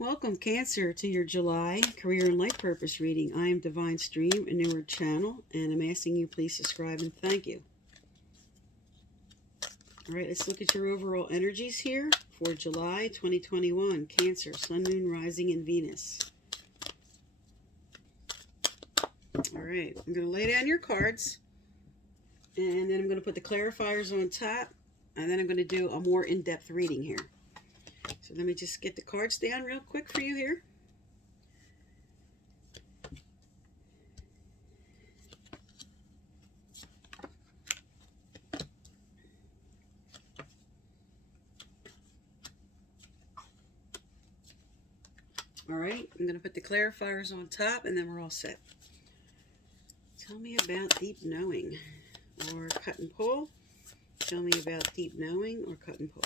Welcome, Cancer, to your July career and life purpose reading. I am Divine Stream, a newer channel, and I'm asking you please subscribe and thank you. All right, let's look at your overall energies here for July 2021. Cancer, Sun, Moon, Rising, and Venus. All right, I'm going to lay down your cards, and then I'm going to put the clarifiers on top, and then I'm going to do a more in-depth reading here. So let me just get the cards down real quick for you here. All right, I'm going to put the clarifiers on top, and then we're all set. Tell me about deep knowing or cut and pull. Tell me about deep knowing or cut and pull.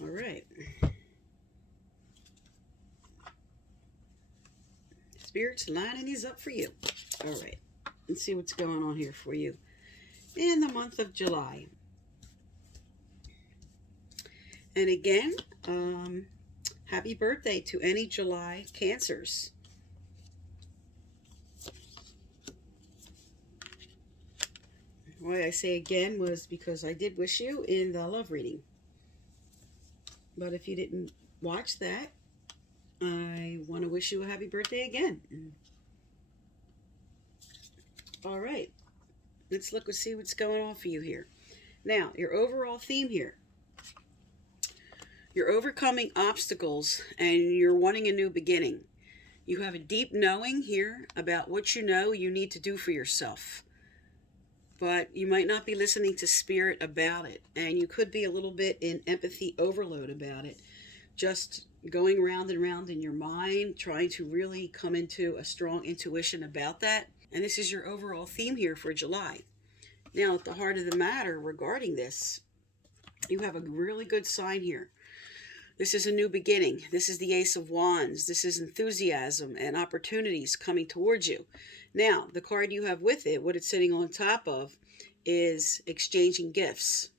All right. Spirit's lining these up for you. All right. Let's see what's going on here for you in the month of July. And again, happy birthday to any July Cancers. Why I say again was because I did wish you in the love reading. But if you didn't watch that, I want to wish you a happy birthday again. All right. Let's look and see what's going on for you here. Now, your overall theme here. You're overcoming obstacles and you're wanting a new beginning. You have a deep knowing here about what you know you need to do for yourself. But you might not be listening to spirit about it. And you could be a little bit in empathy overload about it. Just going round and round in your mind, trying to really come into a strong intuition about that. And this is your overall theme here for July. Now, at the heart of the matter regarding this, you have a really good sign here. This is a new beginning. This is the Ace of Wands. This is enthusiasm and opportunities coming towards you. Now, the card you have with it, what it's sitting on top of, is exchanging gifts.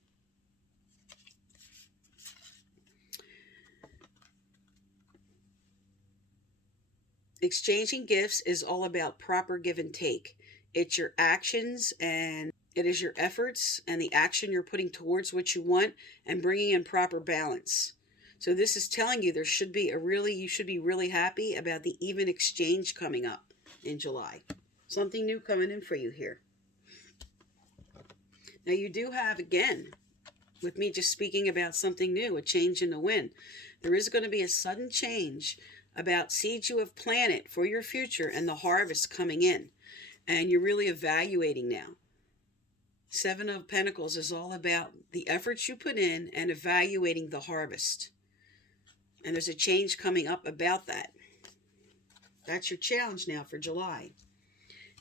Exchanging gifts is all about proper give and take. It's your actions and it is your efforts and the action you're putting towards what you want and bringing in proper balance. So this is telling you you should be really happy about the even exchange coming up in July. Something new coming in for you here. Now you do have, again, with me just speaking about something new, a change in the wind. There is going to be a sudden change about seeds you have planted for your future and the harvest coming in. And you're really evaluating now. Seven of Pentacles is all about the efforts you put in and evaluating the harvest. And there's a change coming up about that. That's your challenge now for July.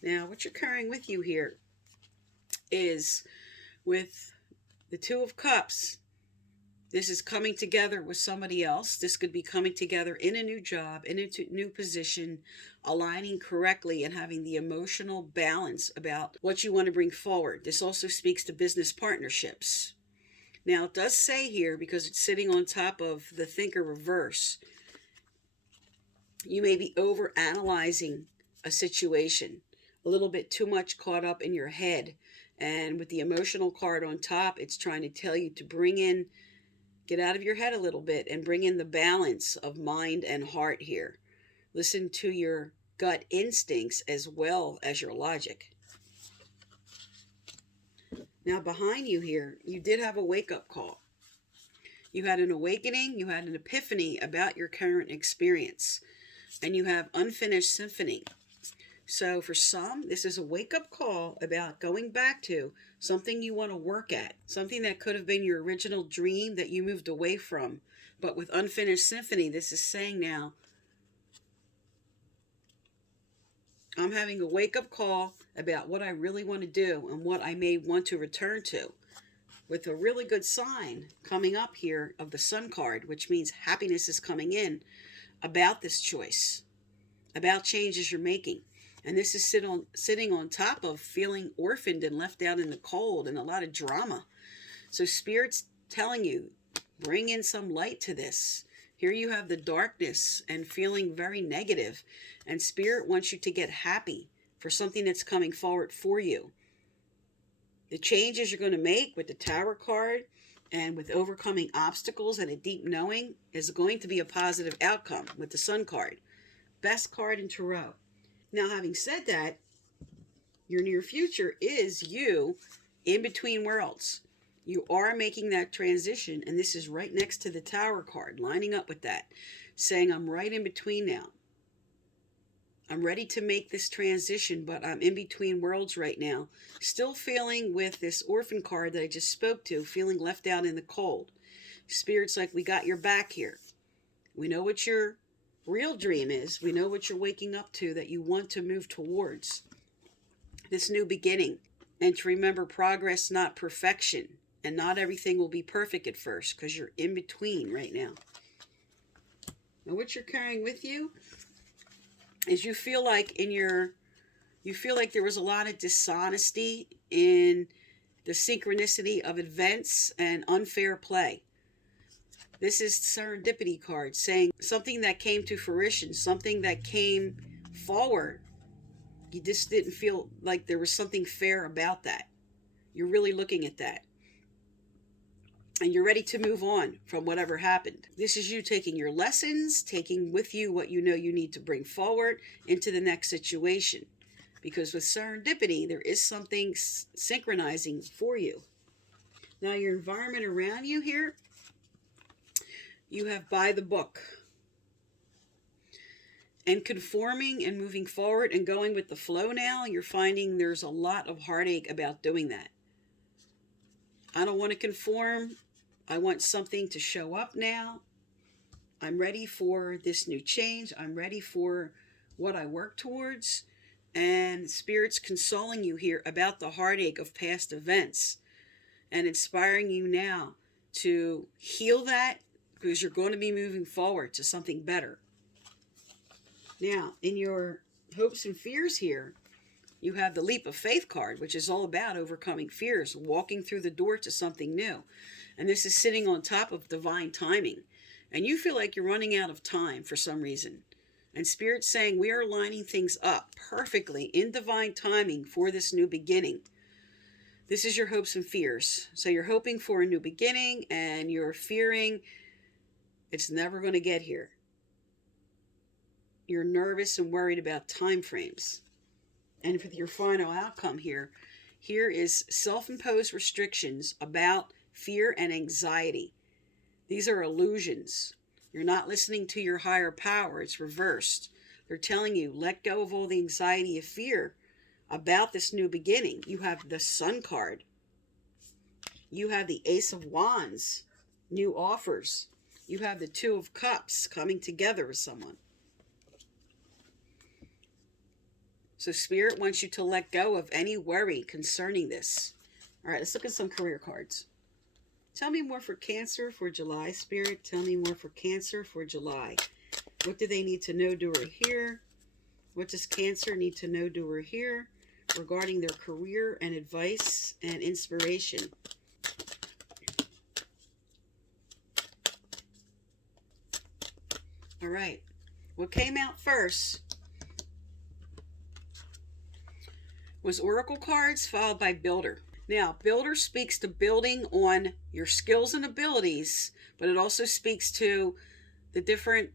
Now, what you're carrying with you here is with the Two of Cups. This is coming together with somebody else. This could be coming together in a new job, in a new position, aligning correctly and having the emotional balance about what you want to bring forward. This also speaks to business partnerships. Now, it does say here, because it's sitting on top of the Thinker reverse, you may be over-analyzing a situation, a little bit too much caught up in your head. And with the emotional card on top, it's trying to tell you to get out of your head a little bit and bring in the balance of mind and heart here. Listen to your gut instincts as well as your logic. Now behind you here, you did have a wake-up call. You had an awakening, you had an epiphany about your current experience. And you have unfinished symphony. So for some, this is a wake-up call about going back to something you want to work at. Something that could have been your original dream that you moved away from. But with unfinished symphony, this is saying now, I'm having a wake-up call about what I really want to do and what I may want to return to. With a really good sign coming up here of the Sun card, which means happiness is coming in. about this choice, about changes you're making. And this is sitting on top of feeling orphaned and left out in the cold and a lot of drama. So Spirit's telling you, bring in some light to this. Here you have the darkness and feeling very negative, and Spirit wants you to get happy for something that's coming forward for you. The changes you're going to make with the Tower card and with overcoming obstacles and a deep knowing is going to be a positive outcome with the Sun card. Best card in Tarot. Now, having said that, your near future is you in between worlds. You are making that transition, and this is right next to the Tower card, lining up with that, saying, I'm right in between now. I'm ready to make this transition, but I'm in between worlds right now. Still feeling with this orphan card that I just spoke to, feeling left out in the cold. Spirit's like, we got your back here. We know what your real dream is. We know what you're waking up to, that you want to move towards this new beginning. And to remember, progress, not perfection. And not everything will be perfect at first, because you're in between right now. Now, what you're carrying with you is you feel like there was a lot of dishonesty in the synchronicity of events and unfair play. This is serendipity card, saying something that came to fruition, something that came forward. You just didn't feel like there was something fair about that. You're really looking at that. And you're ready to move on from whatever happened. This is you taking your lessons, taking with you what you know you need to bring forward into the next situation. Because with serendipity, there is something synchronizing for you. Now, your environment around you here, you have by the book. And conforming and moving forward and going with the flow now, you're finding there's a lot of heartache about doing that. I don't want to conform. I want something to show up now. I'm ready for this new change. I'm ready for what I work towards. And Spirit's consoling you here about the heartache of past events and inspiring you now to heal that, because you're going to be moving forward to something better. Now, in your hopes and fears here, you have the Leap of Faith card, which is all about overcoming fears, walking through the door to something new. And this is sitting on top of divine timing. And you feel like you're running out of time for some reason. And Spirit's saying we are lining things up perfectly in divine timing for this new beginning. This is your hopes and fears. So you're hoping for a new beginning, and you're fearing it's never going to get here. You're nervous and worried about time frames. And with your final outcome here is self-imposed restrictions about fear and anxiety. These are illusions. You're not listening to your higher power. It's reversed. They're telling you, let go of all the anxiety of fear about this new beginning. You have the Sun card. You have the Ace of Wands, new offers. You have the Two of Cups, coming together with someone. So Spirit wants you to let go of any worry concerning this. All right, let's look at some career cards. Tell me more for Cancer for July, Spirit. Tell me more for Cancer for July. What do they need to know, do, or hear? What does Cancer need to know, do, or hear regarding their career and advice and inspiration? All right. What came out first was Oracle cards, followed by Builder. Now, Builder speaks to building on your skills and abilities, but it also speaks to the different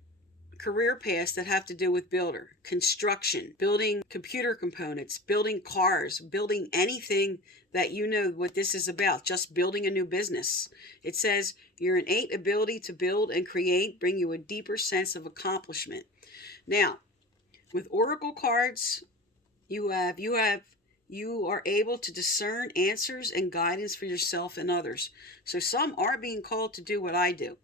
career paths that have to do with Builder. Construction, building computer components, building cars, building anything that you know what this is about, just building a new business. It says your innate ability to build and create bring you a deeper sense of accomplishment. Now, with Oracle cards, you are able to discern answers and guidance for yourself and others. So some are being called to do what I do.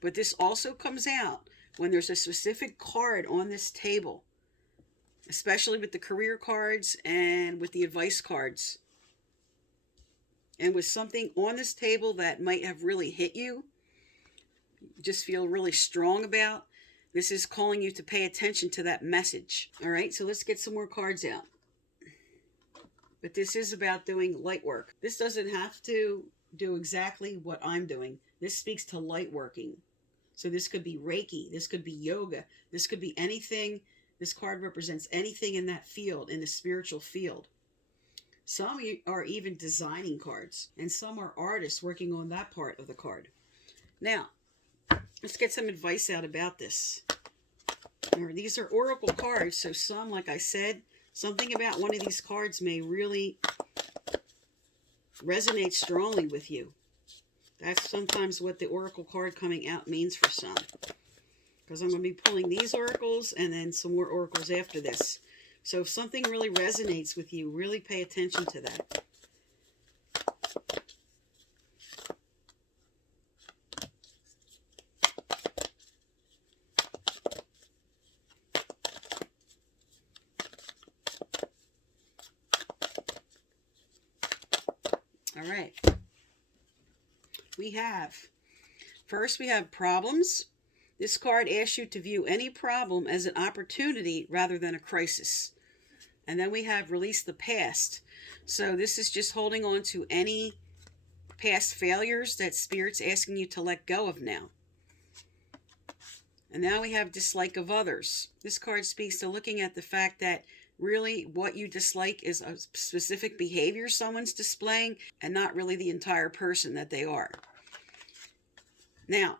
But this also comes out when there's a specific card on this table, especially with the career cards and with the advice cards. And with something on this table that might have really hit you, just feel really strong about. This is calling you to pay attention to that message. All right, so let's get some more cards out. But this is about doing light work. This doesn't have to do exactly what I'm doing. This speaks to light working. So this could be Reiki. This could be yoga. This could be anything. This card represents anything in that field, in the spiritual field. Some are even designing cards, and some are artists working on that part of the card. Now, let's get some advice out about this. These are oracle cards, so some, like I said, something about one of these cards may really resonate strongly with you. That's sometimes what the oracle card coming out means for some. Because I'm going to be pulling these oracles and then some more oracles after this. So if something really resonates with you, really pay attention to that. All right. First we have problems. This card asks you to view any problem as an opportunity rather than a crisis. And then we have release the past. So this is just holding on to any past failures that Spirit's asking you to let go of now. And now we have dislike of others. This card speaks to looking at the fact that really what you dislike is a specific behavior someone's displaying and not really the entire person that they are. Now,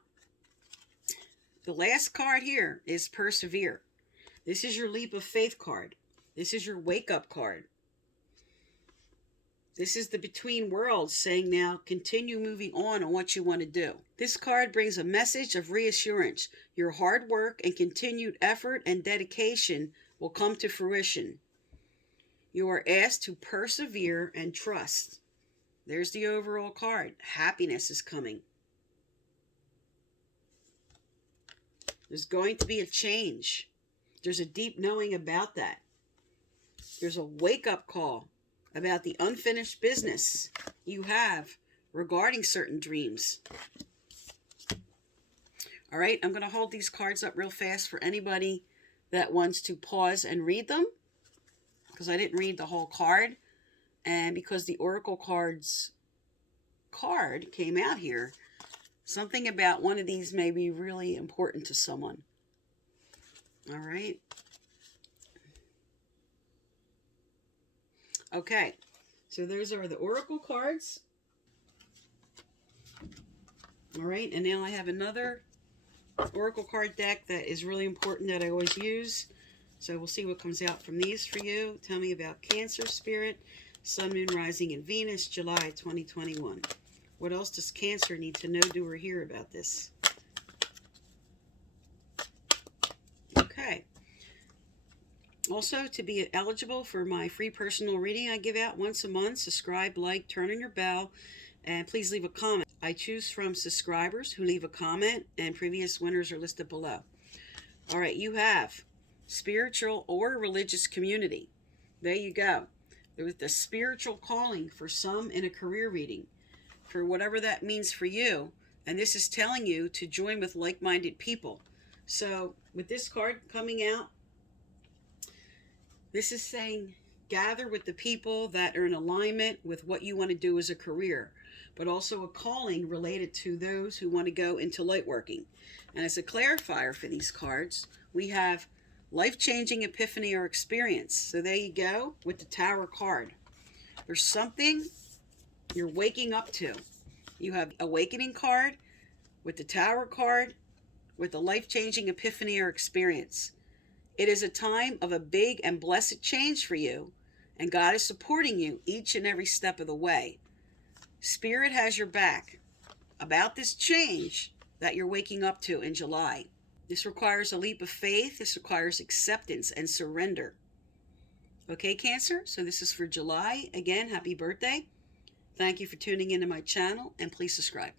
the last card here is persevere. This is your leap of faith card. This is your wake up card. This is the between worlds saying now continue moving on what you want to do. This card brings a message of reassurance. Your hard work and continued effort and dedication will come to fruition. You are asked to persevere and trust. There's the overall card. Happiness is coming. There's going to be a change. There's a deep knowing about that. There's a wake-up call about the unfinished business you have regarding certain dreams. All right, I'm going to hold these cards up real fast for anybody that wants to pause and read them, because I didn't read the whole card, and because the Oracle card came out here, something about one of these may be really important to someone. All right. Okay, so those are the Oracle cards. All right, and now I have another Oracle card deck that is really important that I always use. So we'll see what comes out from these for you. Tell me about Cancer Spirit, Sun, Moon, Rising, and Venus, July 2021. What else does Cancer need to know, do, or hear about this? Okay. Also, to be eligible for my free personal reading I give out once a month, subscribe, like, turn on your bell, and please leave a comment. I choose from subscribers who leave a comment, and previous winners are listed below. All right, you have spiritual or religious community. There you go. With the spiritual calling for some in a career reading, for whatever that means for you. And this is telling you to join with like-minded people. So with this card coming out, this is saying gather with the people that are in alignment with what you want to do as a career, but also a calling related to those who want to go into light working. And as a clarifier for these cards, we have life-changing epiphany or experience. So there you go with the Tower card. There's something you're waking up to. You have awakening card with the Tower card with the life-changing epiphany or experience. It is a time of a big and blessed change for you, and God is supporting you each and every step of the way. Spirit has your back about this change that you're waking up to in July. This requires a leap of faith. This requires acceptance and surrender. Okay, Cancer? So this is for July. Again, happy birthday. Thank you for tuning into my channel, and please subscribe.